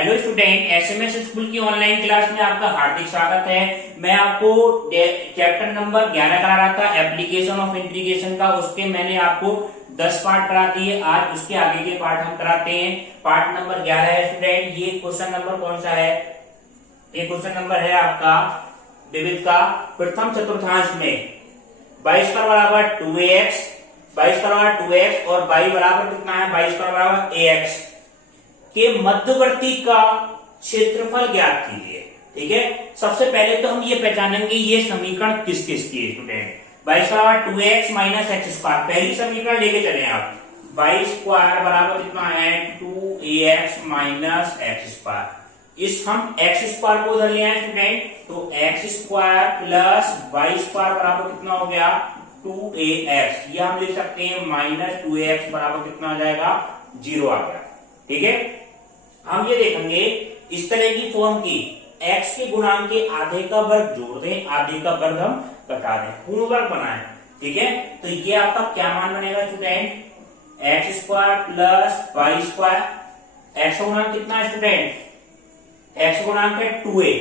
Hello student, SMS school की online class में आपका हार्दिक स्वागत है। मैं आपको चैप्टर नंबर 11 करा रहा था एप्लीकेशन ऑफ इंटीग्रेशन का। उसके मैंने आपको 10 पार्ट करा दिए। आज उसके आगे के पार्ट हम कराते हैं। पार्ट नंबर 11 है स्टूडेंट। ये क्वेश्चन नंबर कौन सा है? ये क्वेश्चन नंबर है आपका विविध का प्रथम चतुर्थांश में 22 का बराबर 2ax, 22 का बराबर 2x और y बराबर कितना है? 22 का बराबर ax के मध्यवर्ती का क्षेत्रफल ज्ञात कीजिए। ठीक है, सबसे पहले तो हम ये पहचानेंगे ये समीकरण किस किस की है स्टूडेंट। 22 का बराबर 2x माइनस एक्स स्क्वायर, पहली समीकरण लेके चले आप। 22 स्क्वायर बराबर कितना है? 2ax minus X square. इस हम एक्स स्क्वायर को उधर ले आए स्टूडेंट, तो X square plus Y square बराबर कितना हो गया? 2ax। यह हम लिख सकते हैं माइनस 2ax बराबर कितना आ जाएगा? 0 आ गया। ठीक है, हम ये देखेंगे इस तरह की फॉर्म की x के गुणांक के आधे का वर्ग जोड़ दें, आधे का वर्ग हम घटा दें, पूर्ण वर्ग बनाएं। ठीक है, तो ये आपका क्या मान बनेगा student? X square plus Y square. X का गुणांक कितना है स्टूडेंट? एक्स गुणांक है 2a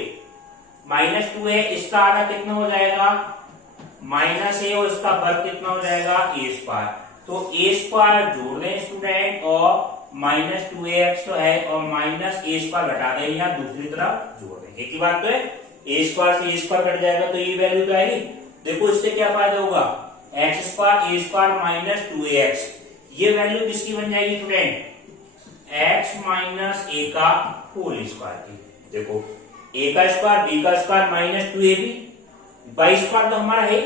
माइनस 2a, इसका आधा कितना हो जाएगा? माइनस a, और इसका वर्ग कितना हो जाएगा? a square. तो a स्क्वायर जोड़ दें स्टूडेंट और माइनस 2ax तो है और माइनस a स्क्वायर घटा दें, यहाँ दूसरी तरफ जोड़ दें। एक ही बात तो है, a स्क्वायर से a स्क्वायर कट जाएगा तो ये वैल्यू तो आएगी। देखो इससे क्या फायदा होगा? X square a square minus 2ax, ये वैल्यू किसकी बन जाएगी स्टूडेंट? x माइनस a का होल स्क्वायर की। देखो a का स्क्वायर b का square minus 2ab, y square तो हमारा है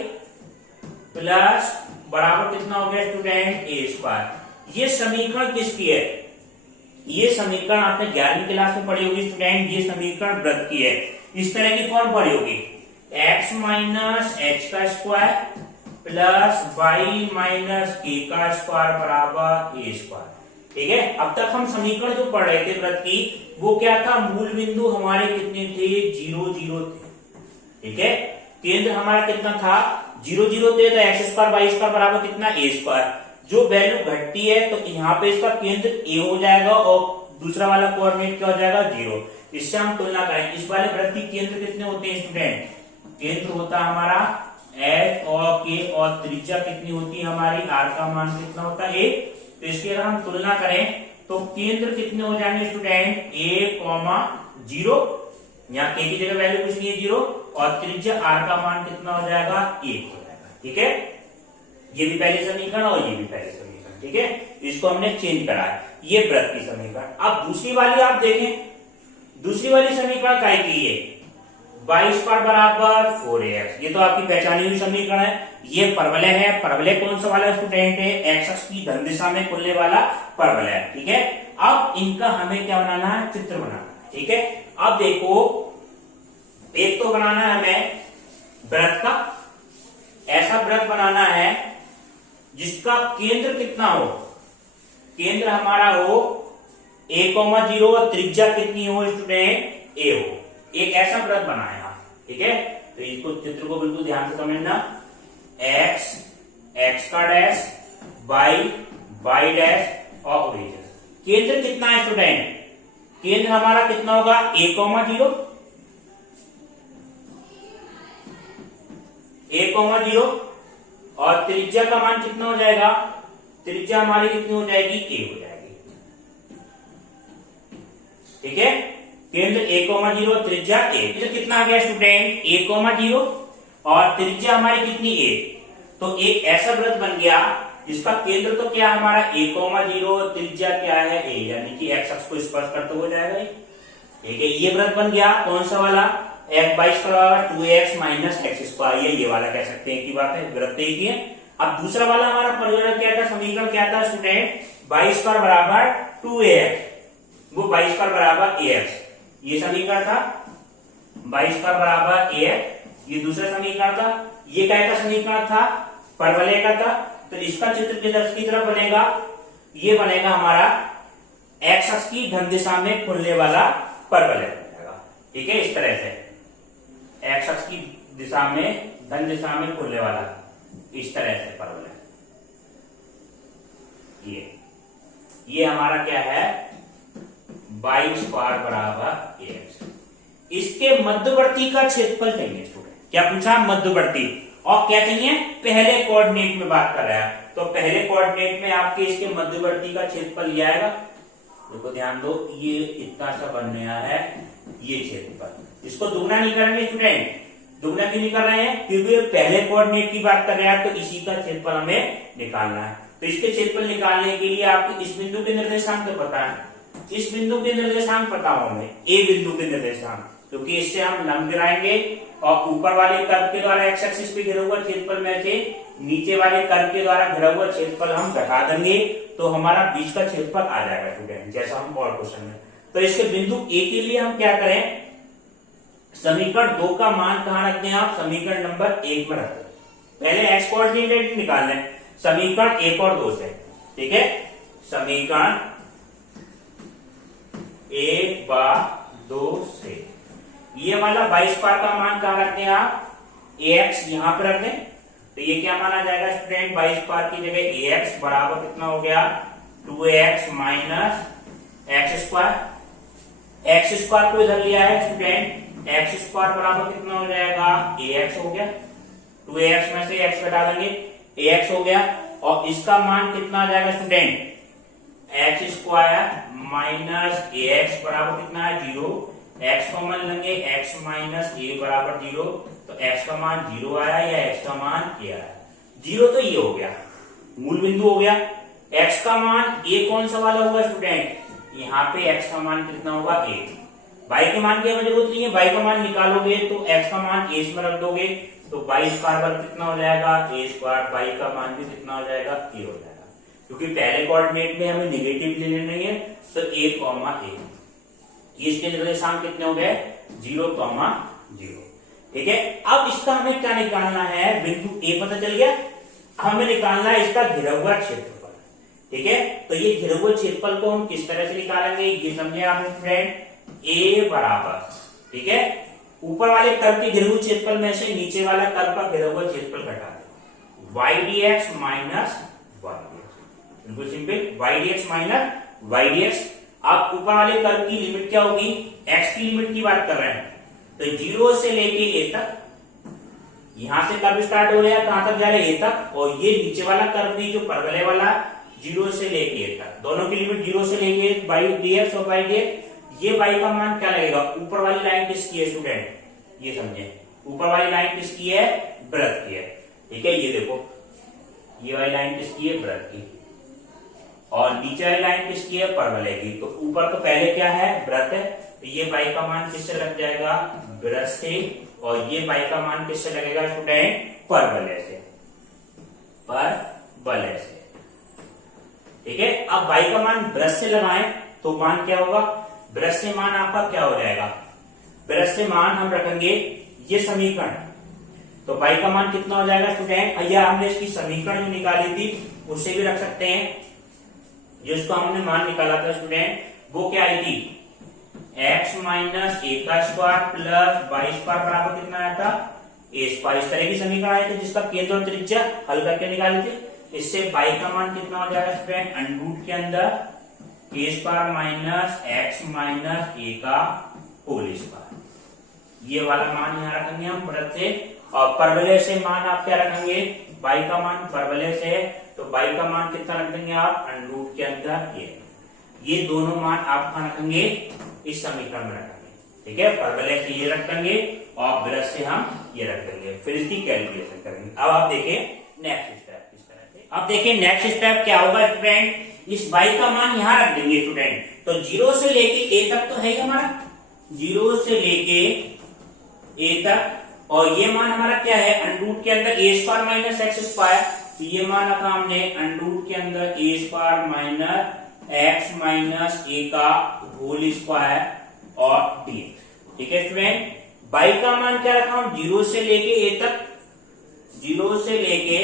प्लस बराबर कितना हो गया स्टूडेंट? a square. ये समीकरण किसकी है? ये समीकरण आपने 11वीं क्लास में पढ़ी होगी स्टूडेंट। ये समीकरण वृत्त की है। इस तरह की फॉर्म पढ़ी होगी, x माइनस एच का स्क्वायर प्लस वाई माइनस के का स्क्वायर बराबर a स्क्वायर। ठीक है, अब तक हम समीकरण जो पढ़ रहे थे वृत्त की, वो क्या था? मूल बिंदु हमारे कितने थे? 0 0 थे। ठीक है, केंद्र हमारा कितना था? 0 0 थे, तो एक्स स्क्वायर वाई स्क्वायर बराबर कितना? a square. जो वैल्यू घटती है तो यहाँ पे इसका केंद्र a हो जाएगा और दूसरा वाला कोऑर्डिनेट क्या हो जाएगा? 0। इससे हम तुलना करें, इस वाले वृत्त के केंद्र कितने होते हैं स्टूडेंट? केंद्र होता है हमारा h और k, और त्रिज्या कितनी होती है हमारी? r का मान कितना होता है? 1। तो इसकी अगर हम तुलना करें तो केंद्र कितने हो जाएंगे स्टूडेंट? a, 0, यहाँ k की जगह वैल्यू कुछ नहीं है 0, और त्रिज्या r का मान कितना हो जाएगा? 1 हो जाएगा। ठीक है, ये भी पहले समीकरण और ये भी पहले समीकरण। ठीक है, इसको हमने चेंज करा है। ये वृत्त की समीकरण। अब दूसरी वाली आप देखें, दूसरी वाली समीकरण काय की है? 22 पर बराबर 4ax। ये तो आपकी पहचानी हुई समीकरण है। ये परवलय है। परवलय कौन सा वाला स्टूडेंट है? एक्स अक्ष की धन दिशा में खुलने वाला परवलय है। ठीक है, अब इनका हमें क्या बनाना है? चित्र बनाना है। ठीक है, अब देखो, एक तो बनाना है हमें वृत्त का, ऐसा वृत्त बनाना है जिसका केंद्र कितना हो? केंद्र हमारा हो a, 0 और त्रिज्या कितनी हो स्टूडेंट? a हो। एक ऐसा वृत्त बनाया। ठीक है, तो इसको चित्र को बिल्कुल ध्यान से समझना। x, x का डैश, y, y डैश और ओरिजिन। केंद्र कितना है स्टूडेंट? केंद्र हमारा कितना होगा? a, 0, a, 0, और त्रिज्या का मान कितना हो जाएगा? त्रिज्या हमारी कितनी हो जाएगी? a हो जाएगी। ठीक है, केंद्र a, 0, त्रिज्या a। केंद्र कितना आ गया स्टूडेंट? a, 0 और त्रिज्या हमारी कितनी? a। तो एक ऐसा वृत्त बन गया जिसका केंद्र तो क्या हमारा? a, 0, त्रिज्या क्या है? a, यानी कि एक्स अक्ष को स्पर्श करते हो जाएगा। ठीक है, ये वृत्त बन गया। कौन सा वाला? 22 का बराबर 2ax माइनस एक्स स्क्वायर, ये वाला कह सकते हैं की बात है, वृत्त एक ही है। अब दूसरा वाला हमारा परिवर्तन क्या था? समीकरण क्या था स्टूडेंट? 22 का बराबर 2ax, वो 22 का बराबर ax, ये समीकरण था। 22 का बराबर ax, ये दूसरा समीकरण था। ये क्या का समीकरण था? परवलय का था। तो इसका चित्र किसकी तरफ बनेगा? ये बनेगा हमारा एक्स अक्ष की धन दिशा में खुलने वाला परवलय बनेगा। ठीक है, इस तरह से एक्स अक्ष की दिशा में, धन दिशा में खुलने वाला, इस तरह से परवलय। ये हमारा क्या है? y स्क्वायर बराबर ax। इसके मध्यवर्ती का क्षेत्रफल चाहिए स्टूडेंट। क्या पूछा? मध्यवर्ती। और क्या चाहिए? पहले कोऑर्डिनेट में बात कर रहा है, तो पहले कोऑर्डिनेट में आपके इसके मध्यवर्ती का क्षेत्रफल ये आएगा। देखो ध्यान दो, ये इतना सा बन गया है ये क्षेत्रफल। इसको दुगना नहीं करेंगे स्टूडेंट। दुगना क्यों नहीं कर रहे हैं? क्योंकि पहले कोऑर्डिनेट की बात कर रहे हैं, तो इसी का क्षेत्रफल हमें निकालना है। तो इसके क्षेत्रफल निकालने के लिए आपको इस बिंदु के निर्देशांक तो पता है, इस बिंदु के निर्देशांक पता हो हमें, ए बिंदु के निर्देशांक, क्योंकि इससे हम लंब गिराएंगे और ऊपर वाले कर्व के द्वारा एक्स एक्सिस पे घिरा हुआ क्षेत्रफल में से नीचे वाले कर्व के द्वारा घिरा हुआ क्षेत्रफल हम घटा देंगे, तो हमारा बीच का क्षेत्रफल आ जाएगा स्टूडेंट, जैसा हम और क्वेश्चन में। तो इसके बिंदु ए के लिए हम क्या करें? समीकरण 2 का मान कहां रखते हैं आप? समीकरण नंबर 1 में रखते हैं। पहले एक्स कोऑर्डिनेट निकाल लें समीकरण 1 और 2 से, ठीक है। समीकरण 1 व 2 से ये वाला y स्क्वायर का मान कहां रखते हैं आप? ax यहां पर रख दें, तो ये क्या माना जाएगा स्टूडेंट? y स्क्वायर की जगह ax बराबर कितना हो गया? 2x minus X square. X square को इधर लिया है स्टूडेंट, एक्स स्क्वायर बराबर कितना हो जाएगा? ax हो गया। 2ax में से x घटा देंगे, ax हो गया। और इसका मान कितना आ जाएगा student? X square minus ax बराबर कितना है? 0। x कॉमन लेंगे, x माइनस a बराबर 0, तो x का मान 0 आया या x का मान a आया? 0 तो ये हो गया, मूल बिंदु हो गया। x का मान a कौन सा वाला होगा स्टूडेंट? यहाँ पे x का मान कितना होगा? a। y के मान की हमें जरूरत नहीं है, y का मान निकालोगे तो x का मान a में रख दोगे, तो y स्क्वायर कितना हो जाएगा? a square. y का मान भी कितना हो जाएगा? a हो जाएगा, क्योंकि पहले कोऑर्डिनेट में हमें नेगेटिव ले लेना है, तो a, इसके निर्देशांक कितने हो गए? 0, 0। ठीक है। अब इसका हमें क्या निकालना है? बिंदु ए पता चल गया, हमें निकालना है इसका घिरा हुआ क्षेत्रफल। ठीक है, तो ये घिरा हुआ क्षेत्रफल को हम किस तरह से निकालेंगे ये समझे आप फ्रेंड। ए बराबर, ठीक है, ऊपर वाले कर्व के घिरे हुए क्षेत्रफल में से नीचे वाला कर्व का घिरा हुआ क्षेत्रफल घटा दो, Y D X minus Y D X. बिल्कुल simple, Y D X minus Y D X. आप ऊपर वाले कर्व की लिमिट क्या होगी? एक्स की लिमिट की बात कर रहे हैं, तो 0 से लेके ए तक, यहां से कर्व स्टार्ट हो गया, कहां तक जा रहे? ए तक। और ये नीचे वाला कर्व भी जो परवलय वाला 0 से लेके ए तक, दोनों की लिमिट 0 से लेके वाई डी एक्स और वाई डी एक्स। ये वाई का मान क्या लगेगा? ऊपर वाली लाइन किसकी है स्टूडेंट? ये समझे, ऊपर वाली लाइन किसकी है? वृत्त की है। ठीक है, ये देखो, ये वाली लाइन किसकी है? वृत्त की। और नीचे वाली लाइन किसकी है? परवलय की। तो ऊपर तो पहले क्या है? वृत्त है, तो ये y का मान किससे लग जाएगा? वृत्त से। और ये y का मान किससे लगेगा स्टूडेंट? परवलय से, परवलय से। ठीक है, अब y का मान वृत्त से लगाएं तो मान क्या होगा? वृत्त से मान आपका क्या हो जाएगा? वृत्त से मान हम रखेंगे ये समीकरण, तो y का मान कितना हो जाएगा स्टूडेंट? या हमने इसकी समीकरण जो निकाली थी उससे भी रख सकते हैं, जिसको हमने मान निकाला था स्टूडेंट, वो क्या आई थी? x माइनस ए का स्क्वायर प्लस वाई स्क्वायर बराबर कितना आया था? ए स्क्वायर। इस तरह की समीकरण आए थे जिसका केंद्र और त्रिज्या हल करके निकाले थे। इससे y का मान कितना हो जाएगा स्टूडेंट? अंडर रूट के अंदर ए square minus x minus A का होल स्क्वायर। ये वाला मान यहाँ रखेंगे हम वृत्त से। और परवलय से मान आप क्या रखेंगे? y का मान परवलय से, तो y का मान कितना रख देंगे आप? अंडर रूट के अंदर ये दोनों मान आप कहां रखेंगे? इस समीकरण में रखेंगे। ठीक है, परवलय से ये रख देंगे और वृत्त से हम ये रख देंगे, फिर इसकी कैलकुलेशन करेंगे। अब आप देखें नेक्स्ट स्टेप किस तरह से। अब देखिए नेक्स्ट स्टेप क्या होगा स्टूडेंट, इस y का मान यहां रख देंगे स्टूडेंट। तो 0 से लेके a तक तो है ही हमारा, 0 से लेके a तक, और ये मान हमारा क्या है? अंडर रूट के अंदर ए स्क्वायर माइनस एक्स स्क्वायर। तो ये मान रखा हमने अंडर रूट के अंदर ए square minus x minus A का होल स्क्वायर और डी। ठीक है स्टूडेंट, y का मान क्या रखा हम? 0 से लेके a तक, 0 से लेके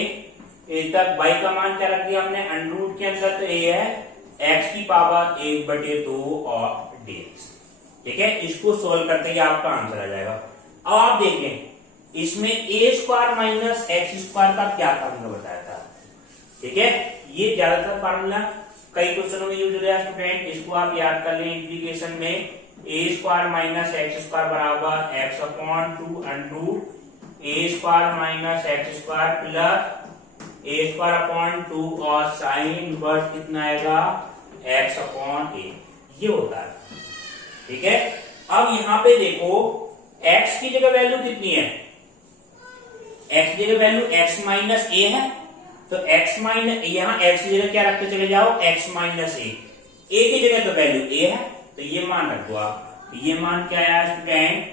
a तक y का मान क्या रख दिया हमने? अंडर रूट के अंदर तो a है x की पावर 1/2 और dx। ठीक है, इसको सोल्व करते ही आपका आंसर आ जाएगा। अब आप देखें इसमें ए स्क्वायर माइनस एक्स स्क्वायर का क्या फार्मूला बताया था। ठीक है, ये ज्यादातर फार्मूला कई क्वेश्चनों में यूज हो रहा है स्टूडेंट, इसको आप याद कर लें इंटीग्रेशन में। A square minus X square बराबर X upon 2 under A square minus X square plus A square upon 2 और साइन इनवर्स कितना आएगा एक्स अपॉन ए, ये होता है। ठीक है, अब यहां पे देखो x की जगह वैल्यू कितनी है, x की जगह वैल्यू x माइनस ए है, तो x माइनस यहाँ x की जगह क्या रखते चले जाओ x माइनस ए की जगह तो वैल्यू a है, तो ये मान रखो आप। ये मान क्या आया student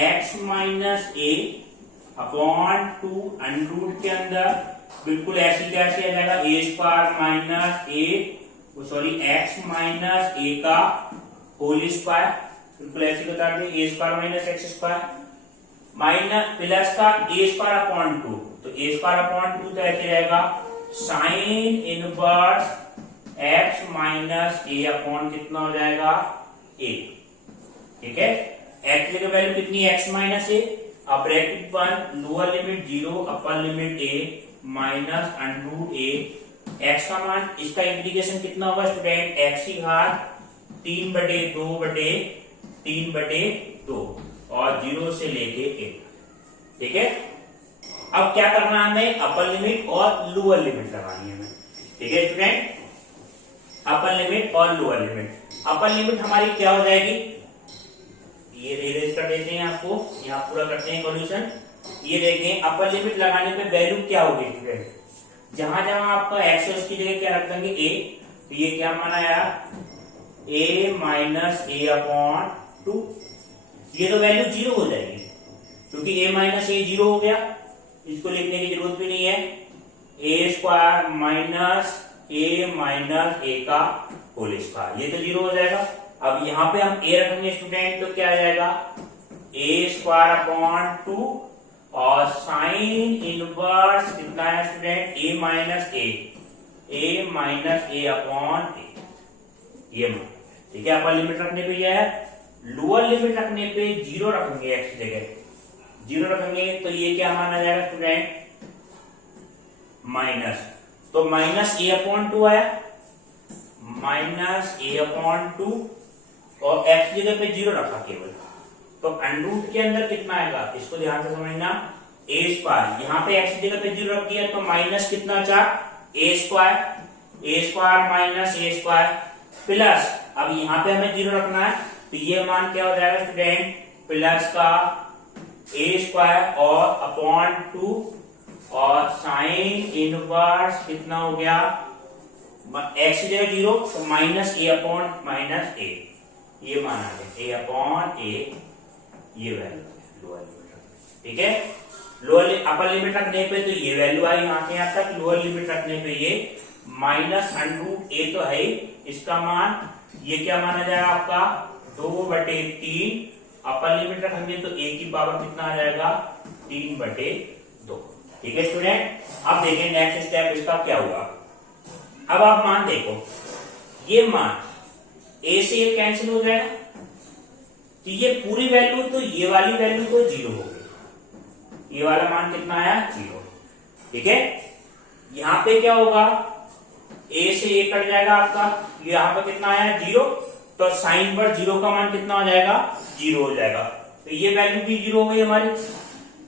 x minus A upon 2 under के अंदर बिल्कुल ऐसी कैसे आ जाएगा A square minus A sorry x minus A का होल स्क्वायर, बिल्कुल ऐसे बता दें A square minus X square minus plus का ए स्क्वायर अपॉन 2, तो ए स्क्वायर अपॉन 2 तो ऐसे रहेगा sine inverse x minus A upon कितना हो जाएगा ए। ठीक है, एक्स की जगह वैल्यू कितनी है एक्स माइनस ए, अब bracket 1 lower limit 0 upper limit A minus under A, X का मान इसका इंटीग्रेशन कितना होगा स्टूडेंट एक्स की घात 3/2 और 0 से लेके 1। ठीक है, अब क्या करना है हमें अपर लिमिट और लोअर लिमिट लगानी है हमें। ठीक है स्टूडेंट, अपर लिमिट और लोअर लिमिट। अपर लिमिट हमारी क्या हो जाएगी, ये रेज कर देते हैं आपको, यहाँ पूरा करते हैं सॉल्यूशन। ये देखें अपर लिमिट लगाने पे वैल्यू क्या होगी स्टूडेंट, जहां जहां आपका एक्स है उसकी जगह क्या रख देंगे ए, तो ये क्या माना यार a माइनस ए अपॉन 2, ये तो वैल्यू 0 हो जाएगी क्योंकि a माइनस ए 0 हो गया, इसको लिखने की जरूरत भी नहीं है। ए स्क्वायर माइनस ए का होल स्क्वायर, ये तो 0 हो जाएगा। अब यहाँ पे हम a रखेंगे स्टूडेंट, तो क्या आ जाएगा ए स्क्वायर अपॉन 2 और साइन इनवर्स कितना है student A minus A upon ए, ये मान। ठीक है, अपर लिमिट रखने पे यह है, लोअर लिमिट रखने पे 0 रखेंगे एक्स की जगह 0 रखेंगे, तो ये क्या माना जाएगा स्टूडेंट माइनस, तो माइनस ए अपॉन 2 आया, माइनस ए अपॉन 2 और एक्स की जगह पे 0 रखा केवल, तो अंडर के अंदर कितना आएगा, इसको ध्यान से समझना, ए स्क्वायर, यहाँ पे एक्स की जगह पे 0 रख दिया तो माइनस कितना था ए स्क्वायर माइनस ए स्क्वायर प्लस, अब यहाँ पे हमें 0 रखना है, तो ये मान क्या हो जाएगा स्टूडेंट प्लस का ए स्क्वायर और अपॉन 2 और साइन इनवर्स कितना हो गया एक्स की जगह 0, तो माइनस ए अपॉन माइनस ए, ये मान आ गया ए अपॉन ए, ये वैल्यू लोअर लिमिट। ठीक है, लोअर अपर लिमिट रखने पे तो ये वैल्यू आई यहाँ से यहाँ तक, लोअर लिमिट रखने पे ये माइनस अंडर ए तो है, इसका मान ये क्या माना जाएगा आपका 2/3, अपर लिमिट रखेंगे तो ए की पावर कितना आ जाएगा 3/2। ठीक है स्टूडेंट, अब देखें नेक्स्ट स्टेप इसका क्या हुआ। अब आप मान देखो, ये मान ए से ये कैंसिल हो जाएगा, तो ये पूरी वैल्यू तो ये वाली वैल्यू तो 0 हो गई, ये वाला मान कितना आया 0। ठीक है, यहां पे क्या होगा ए से ए कट जाएगा आपका, यहाँ पे कितना आया 0, तो साइन पर 0 का मान कितना हो जाएगा 0 हो जाएगा, तो ये वैल्यू भी 0 हो गई हमारी।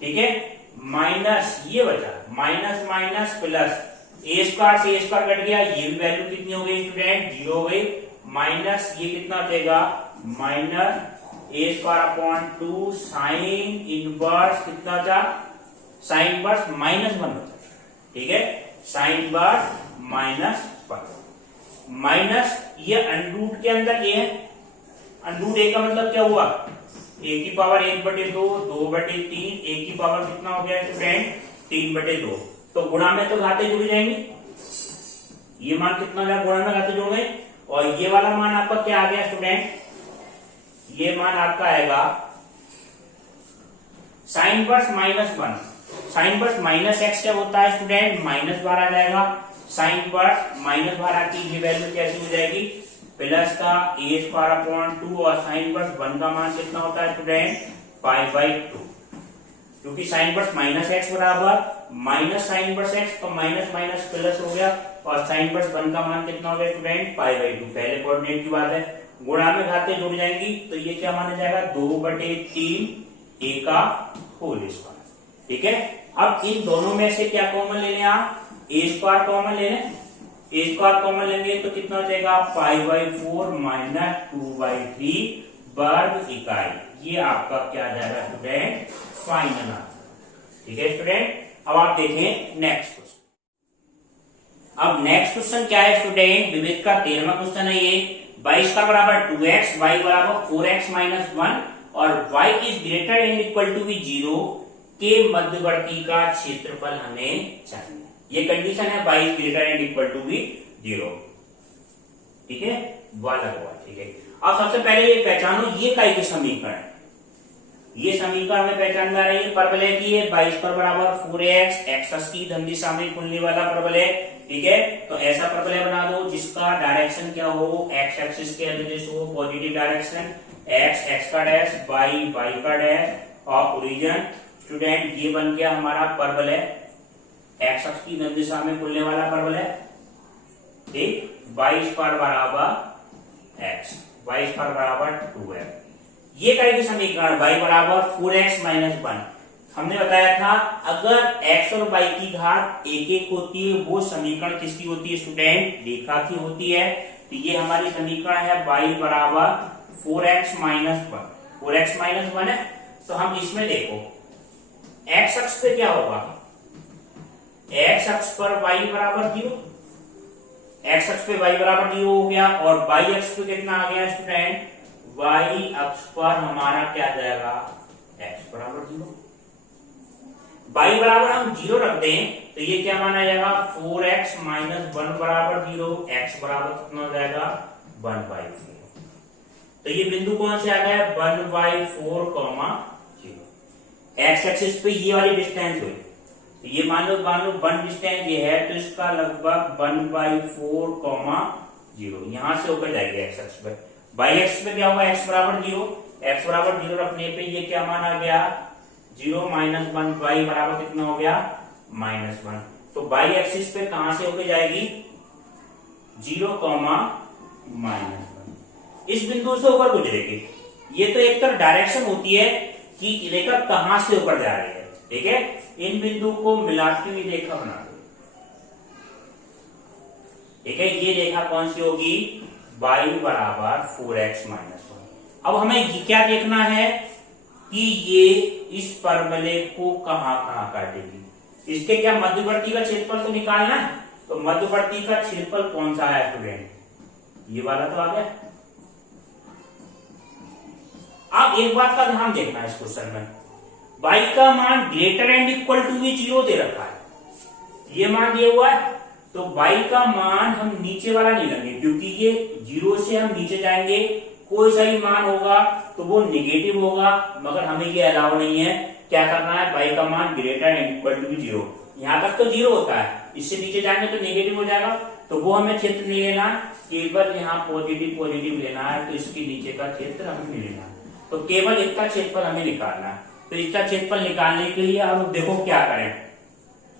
ठीक है, माइनस ये बचा minus minus plus A square से ए स्क्वायर कट गया, ये भी वैल्यू कितनी हो गई स्टूडेंट 0 हो गई, माइनस ये कितना देगा माइनस ए स्क्वायर अपॉन 2 साइन इनवर्स कितना था साइन इनवर्स -1 बचा। ठीक है, साइन इनवर्स -1 माइनस ये अंडर के अंदर ए है, अंडर ए का मतलब क्या हुआ ए की पावर 1/2 2/3, ए की पावर कितना हो गया स्टूडेंट 3/2, तो गुणा में तो घाते जुड़ जाएंगे, ये मान कितना गया गुणा में घाते जुड़ गए, और ये वाला मान आपका क्या आ गया स्टूडेंट, ये मान आपका आएगा sine inverse -1, sine inverse minus X क्या होता है स्टूडेंट -12 आ जाएगा, साइन वर्स -12 की ये वैल्यू कैसी हो जाएगी प्लस का ए स्क्वायर अपॉन 2 और साइन वर्स 1 का मान कितना होता है स्टूडेंट π/2, क्योंकि साइन वर्स -x बराबर माइनस साइन वर्स x, तो माइनस माइनस प्लस हो गया, और साइन इनवर्स 1 का मान कितना हो गया स्टूडेंट पाई/2। पहले कोऑर्डिनेट की बात है, गुणा में घातें जुड़ जाएंगी तो ये क्या माना जाएगा 2/3 a का होल स्क्वायर। ठीक है, अब इन दोनों में से क्या कॉमन ले लें आप, a स्क्वायर कॉमन ले लें। a स्क्वायर कॉमन लेंगे तो कितना हो जाएगा पाई/4 माइनस 2/3 वर्ग इकाई। ये आपका क्या आ जाएगा स्टूडेंट फाइनल आंसर। ठीक है स्टूडेंट, अब आप देखें नेक्स्ट क्वेश्चन। अब नेक्स्ट क्वेश्चन क्या है स्टूडेंट, विविध का 13वां क्वेश्चन है ये। y का बराबर 2x, y बराबर 4x माइनस 1 और y is greater and equal to be 0 के मध्यवर्ती का क्षेत्रफल हमें चाहिए। ये कंडीशन है y is greater and equal to be 0। ठीक है, वाला हुआ। ठीक है, अब सबसे पहले ये पहचानो ये काय की समीकरण है। ये समीकरण में पहचान में आ रही है परवलय की है, 22 पर बराबर 4x, एक्स की धन दिशा में खुलने वाला परवलय। ठीक है, तो ऐसा परवलय बना दो जिसका डायरेक्शन क्या हो, एक्स एक्सिस के अनुदिश हो, पॉजिटिव डायरेक्शन, एक्स का डैश, वाई का डैश और ओरिजिन। स्टूडेंट ये बन गया हमारा परवलय, एक्स की धन दिशा में खुलने वाला परवलय। ठीक, 22 पर बराबर एक्स, 22 पर बराबर 2x। ये करेगी समीकरण y बराबर 4x माइनस 1। हमने बताया था अगर x और y की घात एक होती है वो समीकरण किसकी होती है स्टूडेंट, रेखा की होती है। तो ये हमारी समीकरण है y बराबर 4x माइनस 1। 4x माइनस 1 है, तो हम इसमें देखो x अक्ष पे क्या होगा, x अक्ष पर y बराबर 0, x अक्ष पे y बराबर 0 हो गया और y अक्ष पे कितना आ गया स्टूडेंट, y अक्ष पर हमारा क्या आ जाएगा x बराबर 0। y बराबर हम 0 रख दें तो ये क्या माना जाएगा 4x माइनस 1 बराबर 0, x बराबर कितना हो जाएगा 1/4। तो ये बिंदु कौन से आ गया 1/4, 0। x एक्सिस पे ये वाली डिस्टेंस हुई, तो ये मान लो 1 डिस्टेंस ये है तो इसका लगभग 1/4, 0 यहां से होकर जाएगी x एक्सिस पे। y एक्सिस पे क्या होगा x बराबर 0, x बराबर 0 रखने पे ये क्या मान आ गया 0 माइनस 1, y बराबर कितना हो गया -1। तो y एक्सिस पे कहां से होकर जाएगी 0, -1, इस बिंदु से होकर गुजरेगी। ये तो एक तरह डायरेक्शन होती है कि रेखा कहां से होकर जा रही है। ठीक है, इन बिंदु को मिलाती हुई रेखा बना दो। ठीक है, ये रेखा कौन सी होगी y बराबर 4x माइनस 1। अब हमें क्या देखना है कि ये इस परवलय को कहां कहां काटेगी, इसके क्या मध्यवर्ती का क्षेत्रफल तो निकालना है। तो मध्यवर्ती का क्षेत्रफल कौन सा है स्टूडेंट, ये वाला तो आ गया। अब एक बात का ध्यान देखना है इस क्वेश्चन में, y का मान ग्रेटर एंड इक्वल टू भी 0 दे रखा है, ये मान दिया हुआ है। तो y का मान हम नीचे वाला नहीं लेंगे क्योंकि ये 0 से हम नीचे जाएंगे, कोई सा ही मान होगा तो वो निगेटिव होगा, मगर हमें ये अलाउ नहीं है। क्या करना है, y का मान ग्रेटर एंड इक्वल टू 0। यहां तक तो 0 होता है, इससे नीचे जाएंगे तो नेगेटिव हो जाएगा, तो वो हमें क्षेत्र नहीं लेना, केवल यहाँ पॉजिटिव लेना है। तो इसके नीचे का क्षेत्र हमें नहीं लेना, तो केवल इसका क्षेत्रफल हमें निकालना है। तो इसका क्षेत्रफल निकालने के लिए अब देखो क्या करें,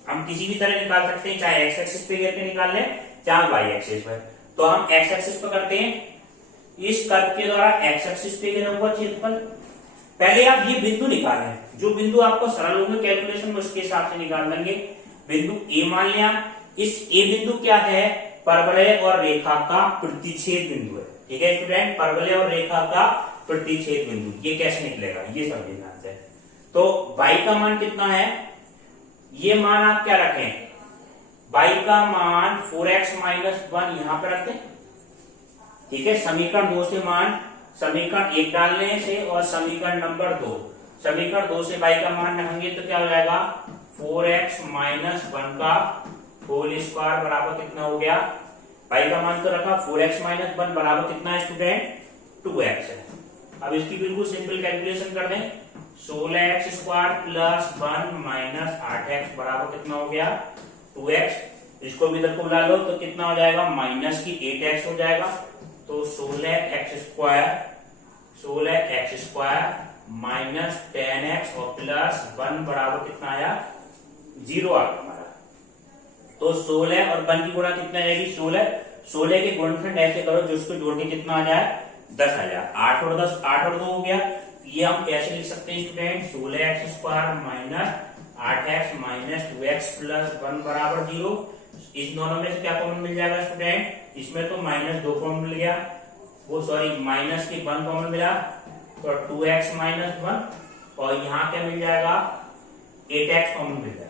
हम किसी भी तरह निकाल सकते हैं, चाहे एक्स एक्सिस पे करके निकाल लें चाहे वाई एक्सिस पे। तो हम एक्स एक्सिस पे करते हैं, इस कर्व के द्वारा एक्स एक्सिस पे गिरा हुआ क्षेत्रफल। पहले आप ये बिंदु निकालें, जो बिंदु आपको सरल होंगे कैलकुलेशन में उसके हिसाब से निकाल लेंगे। बिंदु ए मान लिया, इस ए बिंदु क्या है, परवलय और रेखा का प्रतिच्छेद बिंदु है। ठीक है स्टूडेंट, परवलय और रेखा का प्रतिच्छेद बिंदु, ये कैसे निकलेगा ये समझिए ध्यान से। तो y का मान कितना है, ये मान आप क्या रखें, y का मान 4x माइनस 1 यहां पर रखते हैं। ठीक है, समीकरण 2 से मान समीकरण 1 डालने से और समीकरण नंबर 2, समीकरण 2 से y का मान रखेंगे तो क्या हो जाएगा 4x माइनस 1 का होल स्क्वायर बराबर कितना हो गया, y का मान तो रखा 4x माइनस 1 बराबर कितना है स्टूडेंट 2x है। अब इसकी बिल्कुल सिंपल कैलकुलेशन कर दें, 16x square plus 1 minus 8x बराबर कितना हो गया 2x। इसको भी इधर को बुला लो तो कितना हो जाएगा माइनस की 8x हो जाएगा। तो 16x स्क्वायर माइनस 10x और प्लस 1 बराबर कितना आया 0 आ गया हमारा। तो 16 और 1 की गुणा कितना आ जाएगी 16। 16 के गुणनखंड ऐसे करो जो उसको जोड़ के कितना आ जाए 10 आ जाए। 8 और 10 8 और 2 हो गया। ये हम कैसे लिख सकते हैं student 16x² minus 8x minus 2x plus 1 बराबर 0। इस दोनों में से क्या कॉमन मिल जाएगा स्टूडेंट, इसमें तो -2 कॉमन मिल गया, वो सॉरी माइनस के 1 कॉमन मिला तो 2x माइनस 1 और यहाँ क्या मिल जाएगा 8x कॉमन मिल जाएगा।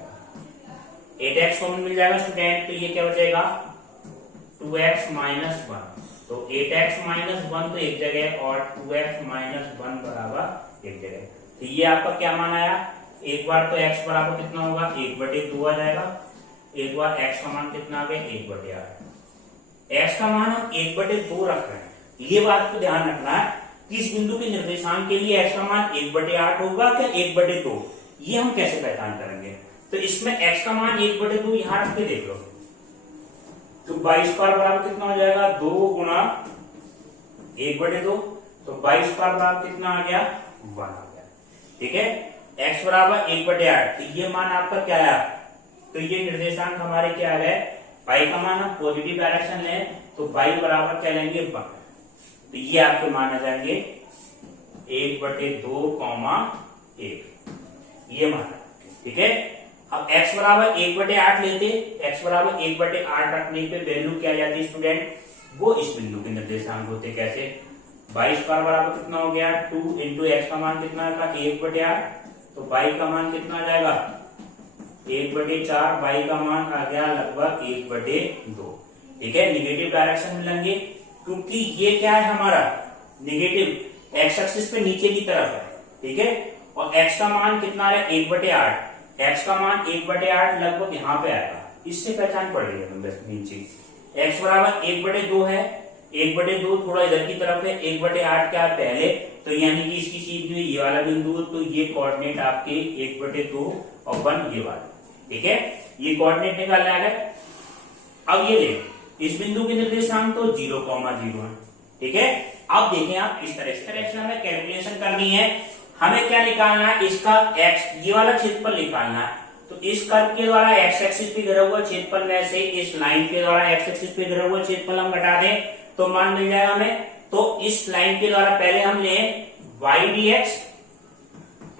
8x कॉमन मिल जाएगा स्टूडेंट, तो ये क्या हो जाएगा 2x माइनस 1। तो 8x माइनस 1 तो एक जगह और 2x माइनस 1 बराबर एक जगह। तो ये आपका क्या मान आया, एक बार तो x बराबर कितना होगा 1/2 आ जाएगा, एक बार x का मान कितना आ गया 1/8। x का मान हम 1/2 रख रहे हैं, ये बात को ध्यान रखना है कि इस बिंदु के निर्देशांक के लिए x का मान 1/8 होगा क्या 1/2, ये हम कैसे पहचान करेंगे। तो इसमें x का मान 1/2 यहां रख के देख लो, तो 22 बराबर कितना हो जाएगा 2 गुणा 1/2, तो 22 बराबर कितना आ गया 1 आ गया। ठीक है, x बराबर 1/8, तो ये मान आपका क्या आया, तो ये निर्देशांक हमारे क्या आ गए, y का मान हम पॉजिटिव डायरेक्शन लें तो y बराबर क्या लेंगे 1, तो ये आपके मान आ जाएंगे 1/2, 1 ये मान। ठीक है, अब x बराबर 1/8 लेते, x बराबर 1/8 रखने पे वैल्यू क्या आ जाती स्टूडेंट, वो इस बिंदु के निर्देशांक होते कैसे। 22 बराबर कितना हो गया 2 इंटू एक्स का मान कितना आएगा 1/8, तो y का मान कितना आ जाएगा 1/4, y का मान आ गया लगभग 1/2। ठीक है, निगेटिव डायरेक्शन में लेंगे क्योंकि ये क्या है हमारा निगेटिव एक्स एक्सिस पे नीचे की तरफ है। ठीक है, और x का मान कितना है 1/8, x का मान 1/8 लगभग यहाँ पे आएगा, इससे पहचान पड़ रही है बस नीचे। x बराबर 1/2 है, 1/2 थोड़ा इधर की तरफ है, 1/8 क्या है पहले, तो यानी कि इसकी सीधी हुई ये वाला बिंदु, तो ये कोऑर्डिनेट आपके 1/2 और 1 ये वाला। ठीक है, ये कोऑर्डिनेट निकालने आ गए। अब ये ले इस बिंदु के निर्देशांक तो 0,0 है। ठीक है, अब देखें आप इस तरह से हमें कैलकुलेशन करनी है, हमें क्या निकालना है इसका x, ये वाला क्षेत्रफल निकालना है। तो इस कर्व के द्वारा x एक्सिस पे घिरा हुआ क्षेत्रफल में से इस लाइन के द्वारा x एक्सिस पे घिरा हुआ क्षेत्रफल हम घटा दें तो मान मिल जाएगा हमें। तो इस लाइन के द्वारा पहले हम लें y dx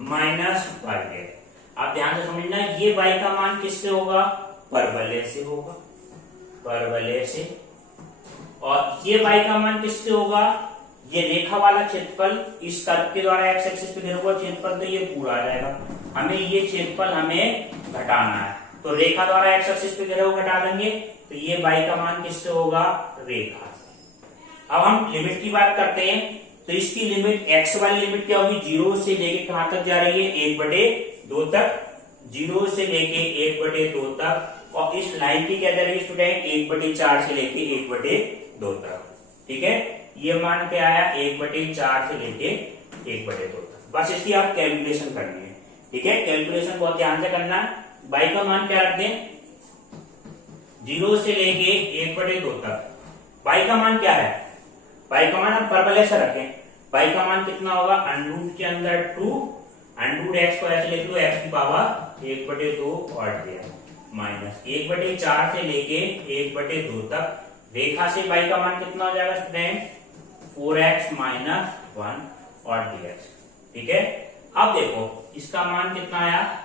minus y dx। आप ध्यान से समझना, ये y का मान किससे होगा, परवलय से होगा, परवलय से, और ये y का मान किससे होगा, ये रेखा वाला क्षेत्रफल इस कर्व के द्वारा x एक्सिस पे घिरा हुआ क्षेत्रफल, तो ये पूरा आ जाएगा। हमें ये क्षेत्रफल हमें घटाना है, तो रेखा द्वारा x एक्सिस पे घिरा हुआ घटा देंगे, तो ये y का मान किससे होगा, रेखा से। अब हम लिमिट की बात करते हैं, तो इसकी लिमिट x वाली लिमिट क्या होगी, 0 से लेके कहां तक जा रही है 1/2 तक, 0 से लेके 1/2 तक, और इस लाइन की क्या जा रही है स्टूडेंट 1/4 से लेके 1/2 तक। ठीक है, ये मान क्या आया 1/4 से लेके 1/2 तक। बस इसकी आप कैलकुलेशन करनी है। ठीक है, कैलकुलेशन बहुत ध्यान से करना है। y का मान क्या रख दें 0 से लेके 1/2 तक। y का मान क्या है, y का मान हम परवलय से रखें, y का मान कितना होगा √ के अंदर 2 √x को ऐसे लिख लो x की पावर 1/2 और दिया माइनस 1/4 से लेके 1/2 तक। रेखा से y का मान कितना हो जाएगा स्टूडेंट 4x माइनस 1 और dx। ठीक है, अब देखो इसका मान कितना आया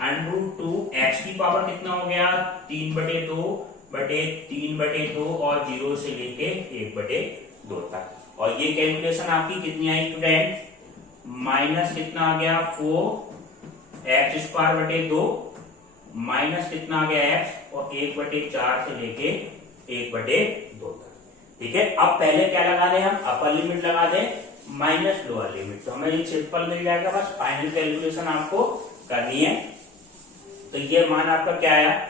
√2x की पावर कितना हो गया 3/2 और 0 से लेके 1/2 तक। और ये कैलकुलेशन आपकी कितनी आई स्टूडेंट, माइनस कितना आ गया 4x² माइनस कितना आ गया x और 1/4 से लेके 1/2 तक। ठीक है, अब पहले क्या लगा दें हम, अपर लिमिट लगा दें माइनस लोअर लिमिट, तो हमें ये क्षेत्रफल मिल जाएगा। बस फाइनल कैलकुलेशन आपको करनी है। तो ये मान आपका क्या आया,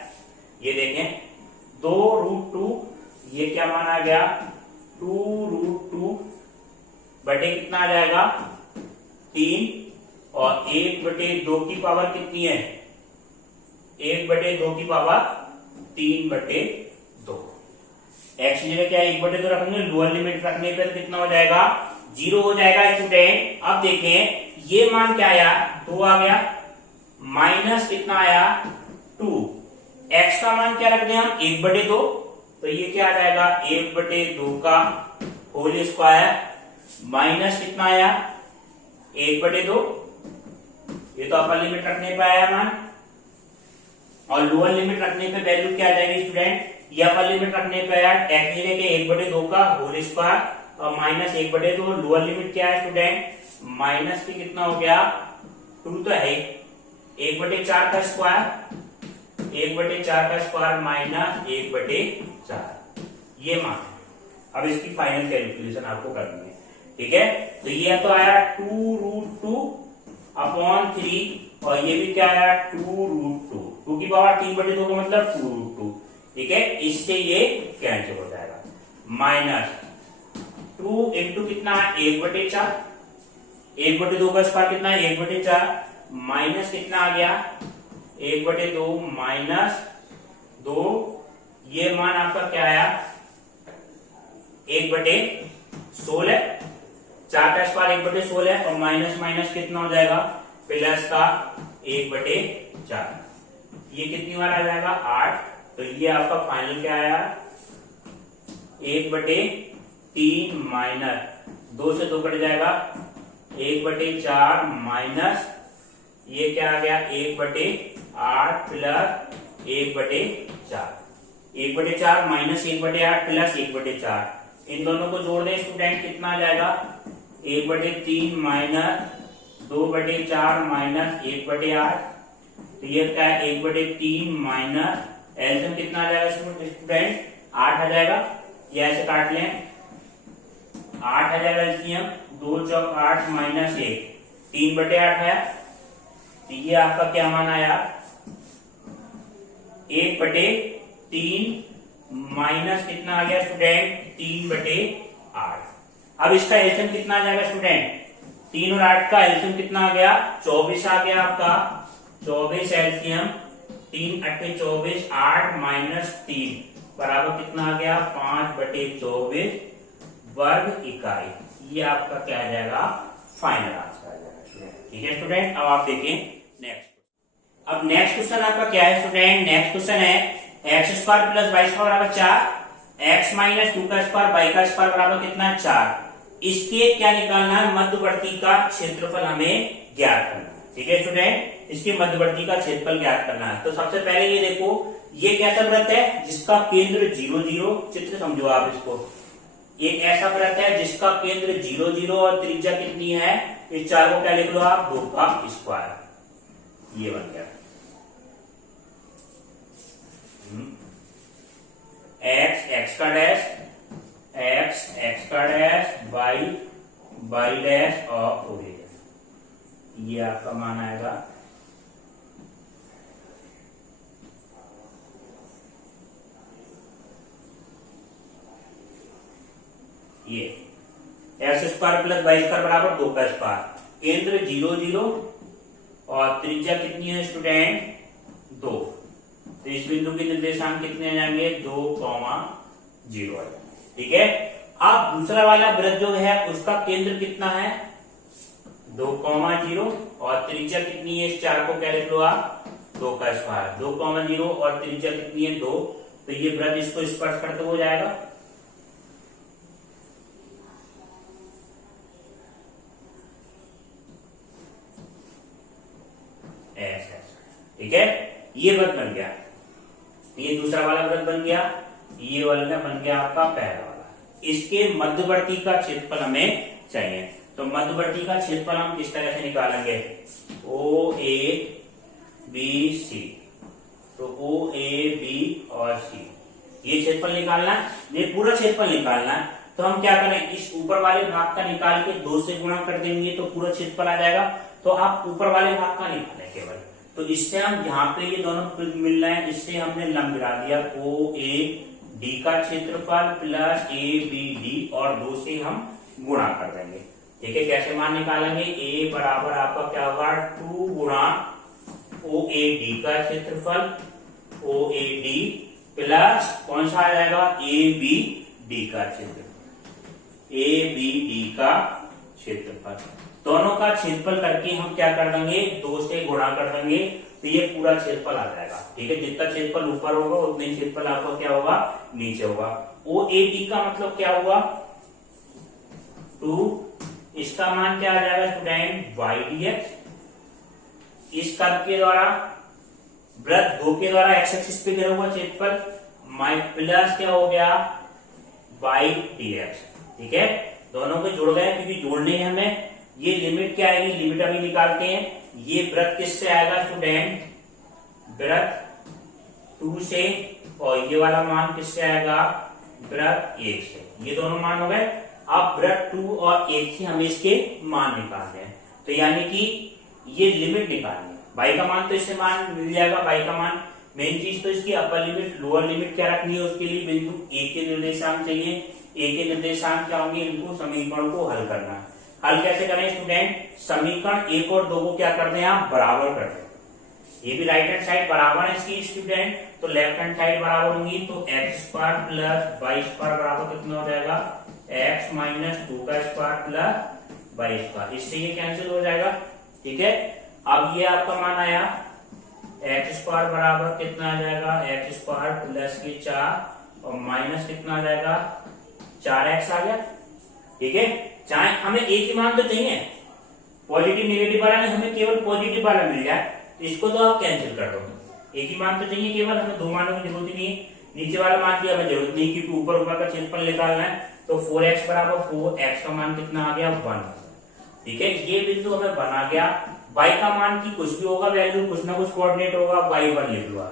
ये देखें 2√2, ये क्या मान आ गया 2√2 बटे कितना आ जाएगा 3, और 1/2 की पावर कितनी है 1/2 की पावर 3/2। x की जगह क्या 1/2 रखेंगे, लोअर लिमिट रखने पर कितना हो जाएगा 0 हो जाएगा स्टूडेंट। अब देखें ये मान क्या आया 2 आ गया, माइनस कितना आया 2, x का मान क्या रख दें हम 1/2, तो ये क्या आ जाएगा 1/2 का होल स्क्वायर माइनस कितना आया 1/2, ये तो अपर लिमिट रखने पे आया मान, और लोअर लिमिट रखने पे वैल्यू क्या आ जाएगी स्टूडेंट, ये अपर लिमिट रखने पे आया x जगह के 1/2 का होल स्क्वायर और माइनस 1/2, लोअर लिमिट क्या है स्टूडेंट माइनस की कितना हो गया 2 तो है 1/4 का स्क्वायर, 1/4 का स्क्वायर माइनस 1/4, ये मान है। अब इसकी फाइनल कैलकुलेशन आपको करनी है, ठीक है। तो ये तो आया 2√2/3 और ये भी क्या आया 2√2, 2 की पावर 3/2 का मतलब 2√2, ठीक है। इससे ये कैंसिल हो जाएगा, माइनस 2 इंटू कितना है 1/4, 1/2 का स्क्वायर कितना है 1/4, माइनस कितना आ गया 1/2 माइनस 2, ये मान आपका क्या आया 1/16, 4 का स्क्वायर 1/16 और माइनस माइनस कितना हो जाएगा प्लस का 1/4, ये कितनी बार आ जाएगा 8, तो ये आपका फाइनल क्या आया 1/3 माइनस 2 से 2 कट जाएगा 1/4 माइनस ये क्या आ गया 1/8 प्लस 1/4, 1/4 माइनस 1/8 प्लस 1/4, इन दोनों को जोड़ दें स्टूडेंट कितना आ जाएगा 1/3 माइनस 2/4 माइनस 1/8, तो ये क्या है 1/3 माइनस एलसीएम कितना आ जाएगा स्टूडेंट 8 आ जाएगा, ये ऐसे काट लें 8 आ जाएगा एलसीएम, 2 चौक 8 माइनस 1 3/8 है, तो ये आपका क्या मान आया 1/3 माइनस कितना आ गया स्टूडेंट 3/8। अब इसका एलसीएम कितना आ जाएगा स्टूडेंट 3 और 8 का एलसीएम कितना आ गया 24 आ गया आपका, 24 एलसीएम 3 8 24, 8 माइनस 3 बराबर कितना आ गया 5/24 वर्ग इकाई, ये आपका क्या आ जाएगा फाइनल आंसर आ जाएगा स्टूडेंट, ठीक है स्टूडेंट। अब आप देखें नेक्स्ट, अब नेक्स्ट क्वेश्चन आपका क्या है स्टूडेंट, नेक्स्ट क्वेश्चन है x² प्लस y² बराबर 4, x माइनस 2 का स्क्वायर y का स्क्वायर बराबर कितना 4, इसके क्या निकालना है मध्यवर्ती का क्षेत्रफल हमें ज्ञात करना है, ठीक है स्टूडेंट, इसके मध्यवर्ती का क्षेत्रफल ज्ञात करना है। तो सबसे पहले ये देखो ये कैसा वृत्त है जिसका केंद्र 0 0, चित्र समझो आप इसको, एक ऐसा वृत्त है जिसका केंद्र 0 0 और त्रिज्या कितनी है, इस 4 को क्या लिख लो आप 2 का स्क्वायर, ये बन गया x का डैश x का डैश y डैश और ओरिजिन, ये आपका मान आएगा ये x² प्लस y² बराबर 2 का स्क्वायर, केंद्र 0 0 और त्रिज्या कितनी है स्टूडेंट 2, तो इस बिंदु के निर्देशांक कितने आ जाएंगे 2,0, ठीक है। अब दूसरा वाला वृत्त जो है उसका केंद्र कितना है 2,0 और त्रिज्या कितनी है, इस 4 को क्या लिख लो आप 2 का स्क्वायर, 2,0 और त्रिज्या कितनी है 2, तो ये वृत्त इसको स्पर्श करते हो जाएगा, ऐसा, ठीक है। ये वृत्त बन गया, ये दूसरा वाला वृत्त बन गया, ये वाला बन गया आपका पहला वाला, इसके मध्यवर्ती का क्षेत्रफल हमें चाहिए, तो मध्यवर्ती का क्षेत्रफल हम किस तरह से निकालेंगे ओ ए बी सी, तो ओ ए बी और सी ये क्षेत्रफल निकालना है, ये पूरा क्षेत्रफल निकालना है, तो हम क्या करें इस ऊपर वाले भाग का निकाल के 2 से गुणा कर देंगे तो पूरा क्षेत्रफल आ जाएगा, तो आप ऊपर वाले भाग का निकालें केवल, तो इससे हम यहाँ पे ये दोनों मिल रहे हैं, इससे हमने लंब गिरा दिया ओ ए डी का क्षेत्रफल प्लस ए बी डी और 2 से हम गुणा कर देंगे, ठीक है। कैसे मान निकालेंगे ए बराबर आपका क्या होगा 2 गुणा ओ ए डी का क्षेत्रफल ओ ए डी प्लस कौन सा आ जाएगा ए बी डी का क्षेत्रफल, ए बी डी का क्षेत्रफल। दोनों का क्षेत्रफल करके हम क्या कर देंगे, 2 से गुणा कर देंगे तो ये पूरा क्षेत्रफल आ जाएगा। ठीक है, जितना क्षेत्रफल ऊपर होगा उतने क्षेत्रफल आपका क्या होगा, नीचे होगा। OAT का मतलब क्या हुआ, 2, इसका मान क्या आ जाएगा स्टूडेंट, y/dx। इस कर्व के द्वारा, वृत्त 2 के द्वारा x एक्सिस पे गिरा हुआ क्षेत्रफल प्लस क्या हो गया, y/dx। ठीक है, दोनों को जुड़ गए क्योंकि जोड़ने हैं हमें। ये लिमिट क्या आएगी, लिमिट अभी निकालते हैं। ये वृत्त किससे आएगा स्टूडेंट, वृत्त 2 से, और ये वाला मान किससे आएगा, वृत्त 1 से। ये दोनों मान हो गए। अब वृत्त 2 और 1 से हमें इसके मान निकालने हैं, तो यानी कि ये लिमिट निकालनी है। y का मान तो इससे मान मिल जाएगा, y का मान। मेन चीज तो इसकी अपर लिमिट लोअर लिमिट क्या रखनी है, उसके लिए बिंदु a के निर्देशांक चाहिए। a के निर्देशांक क्या होंगे, इनको समीकरण को हल करना है। हल कैसे करें स्टूडेंट, समीकरण 1 और 2 को क्या करते हैं आप, बराबर कर दें। ये भी राइट हैंड साइड बराबर है इसकी स्टूडेंट, तो लेफ्ट हैंड साइड बराबर होंगी। तो x² प्लस y² बराबर कितना हो जाएगा, x माइनस 2 का स्क्वायर प्लस y²। इससे ये कैंसिल हो जाएगा। ठीक है, अब ये आपका मान आया x² बराबर कितना आ जाएगा, x² प्लस के 4 और माइनस कितना आ जाएगा, 4x आ गया। ठीक है, चाहे हमें एक ही मान तो चाहिए, पॉजिटिव नेगेटिव वाला नहीं, हमें केवल पॉजिटिव वाला मिल जाए, तो इसको तो आप कैंसिल कर दो। एक ही मान तो चाहिए केवल, हमें 2 मानों की जरूरत ही नहीं है। नीचे वाला मान की हमें जरूरत नहीं क्योंकि ऊपर ऊपर का क्षेत्रफल निकालना है। तो 4x बराबर 4x का मान कितना आ गया, 1। ठीक है, ये बिंदु हमें बना गया। y का मान की कुछ भी होगा वैल्यू, कुछ ना कुछ कोऑर्डिनेट होगा, y1 लिख लो,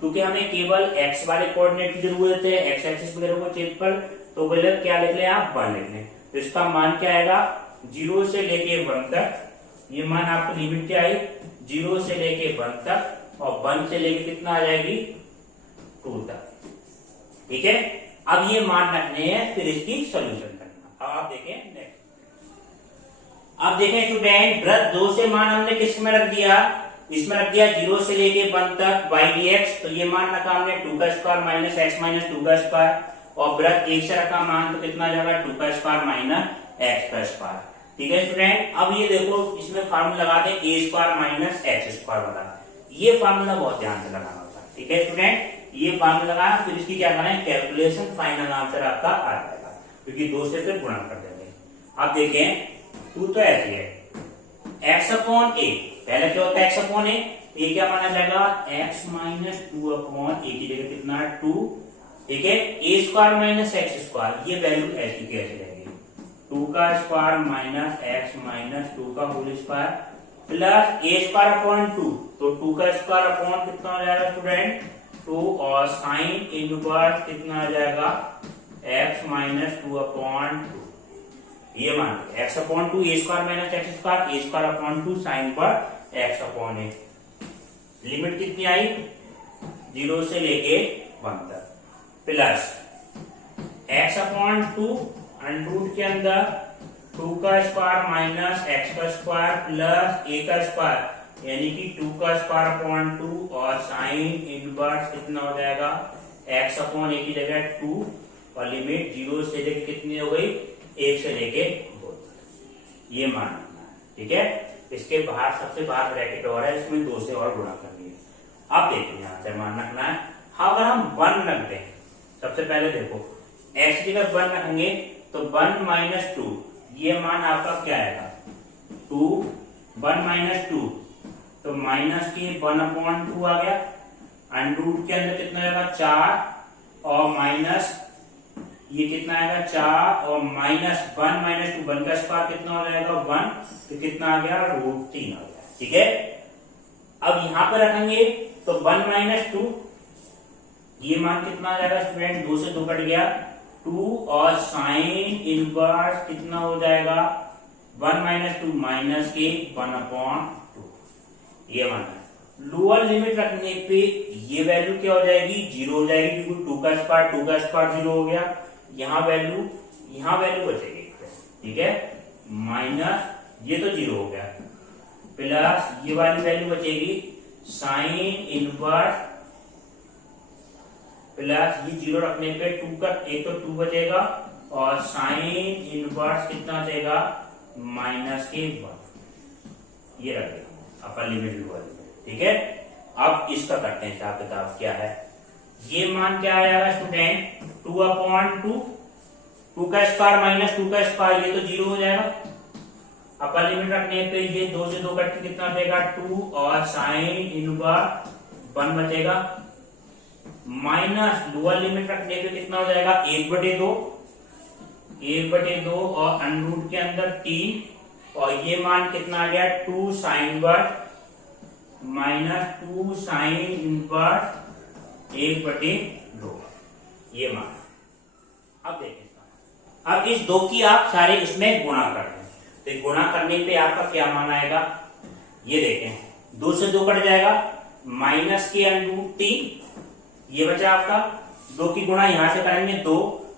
क्योंकि हमें केवल x वाले कोऑर्डिनेट की जरूरत है, x एक्सिस वगैरह को क्षेत्रफल, तो पहले क्या लिख लें आप, 1 लिख लें। तो इसका मान क्या आएगा, 0 से लेके 1 तक। ये मान आपको लिमिट क्या आई, 0 से लेके 1 तक, और 1 से लेके कितना आ जाएगी, 2 तक। ठीक है, अब ये मान रखने हैं, फिर इसकी सोल्यूशन करना। अब आप देखें नेक्स्ट। अब देखें स्टूडेंट, वृत्त 2 से मान हमने किस में रख दिया, इसमें रख दिया 0 से लेके 1 तक y/dx। तो ये मान रखा हमने 2 का स्क्वायर माइनस x माइनस 2 का स्क्वायर, और वृत्त 1 से रखा मान तो कितना जाएगा, 2 का स्क्वायर माइनस x का स्क्वायर। ठीक है स्टूडेंट, अब ये देखो इसमें फार्मूला लगा दे a² माइनस x² वाला। ये फार्मूला बहुत ध्यान से लगाना होता है। ठीक है स्टूडेंट, ये फार्मूला लगाना, फिर इसकी क्या करें, कैलकुलेशन, फाइनल आंसर आपका आ जाएगा, क्योंकि 2 से फिर गुणा कर देंगे। अब देखें 2 तो ऐसी है, x/a, पहले क्या होता है x/a, ये क्या माना जाएगा, x माइनस 2/a की जगह कितना, 2। ठीक है, a² माइनस x², ये वैल्यू ऐसी कैसे रहेगी, 2 का स्क्वायर माइनस x माइनस 2 का होल स्क्वायर प्लस a²/2। तो 2 का स्क्वायर अपॉन कितना हो जाएगा स्टूडेंट, 2, और साइन इनवर्स कितना आ जाएगा, x माइनस 2/2। ये मान x/2 a² minus x², a²/2 sign पर x/a। लिमिट कितनी आई, 0 से लेके 1 तक, प्लस x/2 अंडरूट के अंदर 2 का स्क्वायर माइनस x का स्क्वायर प्लस a का स्क्वायर, यानी कि 2 का स्क्वायर/2 और साइन इनवर्स कितना हो जाएगा, x/a की जगह 2, और लिमिट 0 से लेके कितनी हो गई, 1 से लेके 2 तक। ये मान रखना है। ठीक है, इसके बाहर सबसे बाहर ब्रैकेट और है, इसमें 2 से और गुणा करनी है। अब देखिए यहाँ से मान रखना है। अगर हम 1 रख दें, सबसे पहले देखो x की जगह 1 रखेंगे तो 1 माइनस 2, ये मान आपका क्या आएगा, 2, 1 माइनस 2, तो माइनस के 1/2 आ गया। अंडरूट के अंदर कितना आएगा, 4, और माइनस ये कितना आएगा, 4, और माइनस 1 माइनस 2, 1 का स्क्वायर कितना हो जाएगा, 1, तो कितना आ गया, √3 आ गया। ठीक है, अब यहां पर रखेंगे तो 1 माइनस 2, ये मान कितना आ जाएगा स्टूडेंट, 2 से 2 कट गया, 2, और साइन इनवर्स कितना हो जाएगा, 1 माइनस 2 माइनस के 1/2। ये मान लोअर लिमिट रखने पे ये वैल्यू क्या हो जाएगी, 0 हो जाएगी, क्योंकि 2 का स्क्वायर 0 हो गया। यहाँ वैल्यू बचेगी। ठीक है, माइनस ये तो 0 हो गया, प्लस ये वाली वैल्यू बचेगी साइन इनवर्स, प्लस ये 0 रखने पे 2 का एक तो 2 बचेगा, और साइन इनवर्स कितना बचेगा, माइनस के 1 ये रख दिया अपर लिमिट लोअर लिमिट। ठीक है, अब इसका करते हैं हिसाब किताब क्या है। ये मान क्या आएगा स्टूडेंट 2/2, 2 का स्क्वायर माइनस 2 का स्क्वायर, ये तो 0 हो जाएगा। अपर लिमिट रखने पे ये 2 से 2 कट के कितना बचेगा 2 और साइन इनवर्स 1 बचेगा, माइनस लोअर लिमिट रखने पे कितना हो जाएगा 1/2, 1/2 और अंडरूट के अंदर 3 और ये मान कितना आ गया 2 sine inverse minus 2 sine inverse 1/2 ये मान। अब देखें, अब इस 2 की आप सारे इसमें गुणा कर दें, तो गुणा करने पे आपका क्या मान आएगा, ये देखें 2 से 2 कट जाएगा, माइनस के अंडरूट 3 ये बचा आपका, 2 की गुणा यहां से करेंगे 2,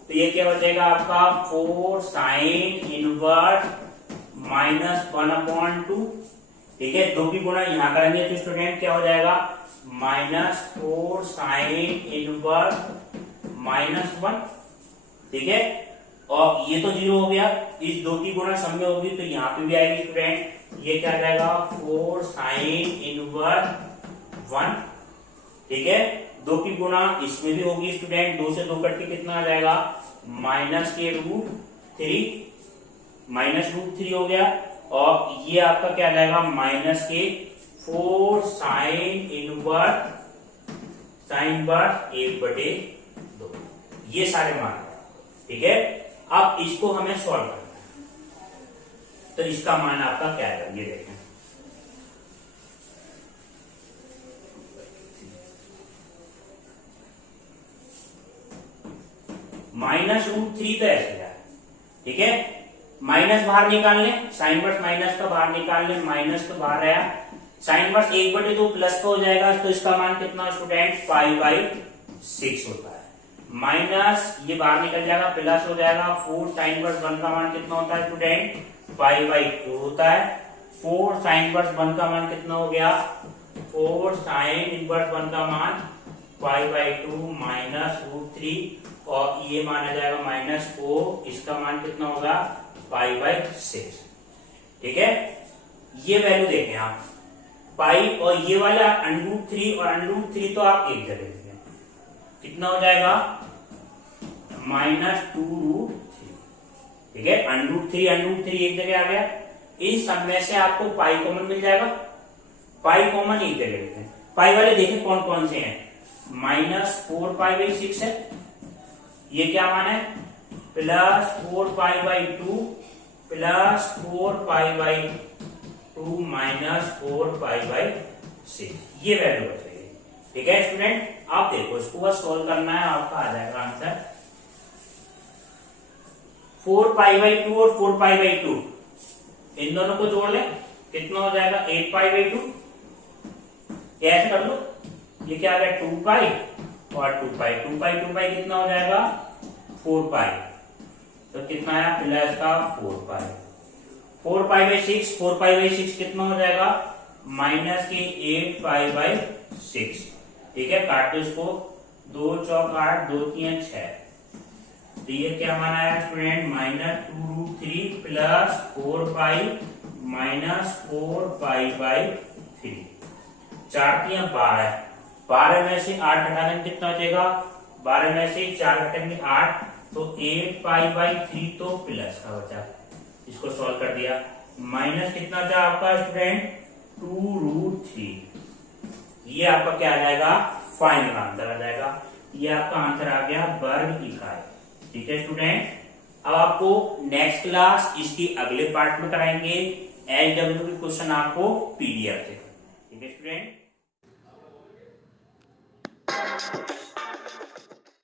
तो ये क्या बचेगा आपका 4 साइन इनवर्स माइनस 1/2। ठीक है, 2 की गुणा यहां करेंगे तो स्टूडेंट क्या हो जाएगा -4 साइन इनवर्स माइनस 1। ठीक है, और ये तो 0 हो गया, इस 2 की गुणा सब में होगी तो यहाँ पे भी आएगी स्टूडेंट, ये क्या जाएगा 4 साइन इनवर्स 1। ठीक है, 2 की गुणा इसमें भी होगी स्टूडेंट, 2 से 2 कट के कितना आ जाएगा माइनस के √3 हो गया, और ये आपका क्या जाएगा माइनस के 4 साइन इनवर्स 1/2 ये सारे मान। ठीक है, अब इसको हमें सॉल्व करना है, तो इसका मान आपका क्या है ये देखें। -√3 तो ऐसे है। ठीक है, माइनस बाहर निकाल लें, साइन वर्स माइनस का बाहर निकाल लें, माइनस तो बाहर आया, साइन वर्स 1/2 प्लस का हो जाएगा, तो इसका मान कितना स्टूडेंट 5/6 होता है, माइनस ये बाहर निकल जाएगा प्लस हो जाएगा, 4 साइन वर्स 1 का मान कितना होता है स्टूडेंट 5/2 होता है, 4 साइन वर्स 1 का मान कितना हो गया 4 साइन इनवर्स 1 का मान 5/2 माइनस √3 और ये माना जाएगा -4, इसका मान कितना होगा 5/6। ठीक है, ये वैल्यू देखें आप पाई और ये वाला √3 और √3 तो आप एक जगह देखें, कितना हो जाएगा -2√3। ठीक है, √3 एक जगह आ गया, इस सब में से आपको पाई कॉमन मिल जाएगा, पाई कॉमन एक जगह देखें, पाई वाले देखें कौन कौन से हैं, -4π/6 है, ये क्या मान है +4π/2 प्लस 4π/2 -4π/6 ये वैल्यू बचेगी। ठीक है स्टूडेंट, आप देखो इसको बस सोल्व करना है, आपका आ जाएगा आंसर 4π/2 और 4π/2 इन दोनों को जोड़ ले कितना हो जाएगा 8π/2, ऐसे कर लो, ये क्या आ गया 2π और 2π कितना हो जाएगा 4π, तो कितना आया प्लस का 4π, 4π/6 कितना हो जाएगा माइनस के 8π/6। ठीक है, काट दो इसको, 2 चौक 8, 2 3 6, तो ये क्या माना है स्टूडेंट -2√3 प्लस 4π माइनस 4π/3, 4 3 12, 12 में से 8 हटाने कितना बचेगा, 12 में से 4 घटेंगे 8, तो 8π/3 तो प्लस का बचा, इसको सॉल्व कर दिया, माइनस कितना बचा आपका स्टूडेंट 2√3, ये आपका क्या आ जाएगा फाइनल आंसर आ जाएगा, ये आपका आंसर आ गया वर्ग इकाई। ठीक है स्टूडेंट, अब आपको नेक्स्ट क्लास इसकी अगले पार्ट में कराएंगे, एलडब्ल्यू के क्वेश्चन आपको पीडीएफ से। ठीक है स्टूडेंट।